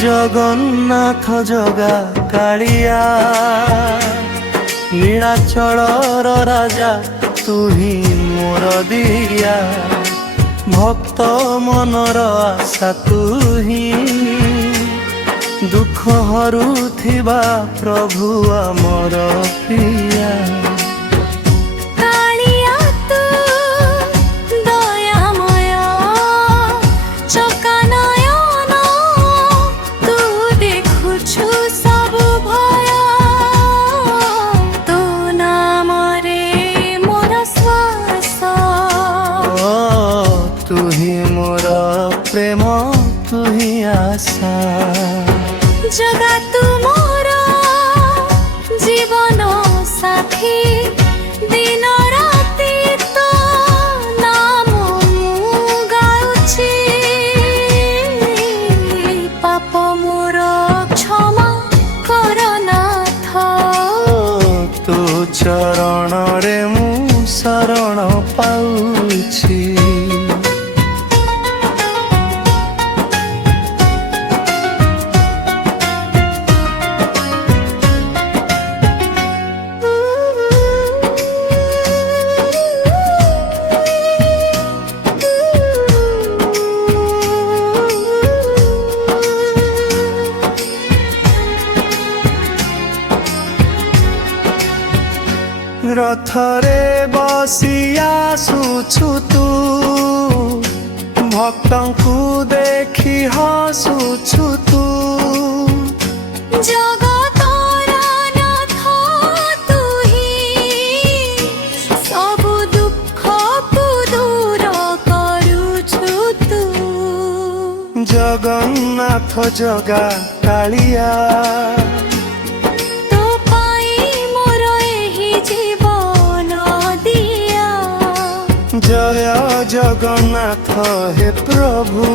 जगन्नाथ जगा कालिया नीलाचलर राजा तू ही मोर दिया भक्त मनर आशा तू ही दुख हरुथिबा प्रभु आमर प्रिया तू ही मोर प्रेम तू ही आशा जगा तू मोर जीवन साथी दिन राति तो नाम गाउछि पाप मोर क्षमा करनाथ तू चरण रे मु शरण पाउछि रथरे बसी आसुछु तू भक्तंकु देखी हसुछु तू जगतर नाथ तू ही सब दुख को दूर करुछु तू जगन्नाथ जगा कालिया जय जगन्नाथ हे प्रभु।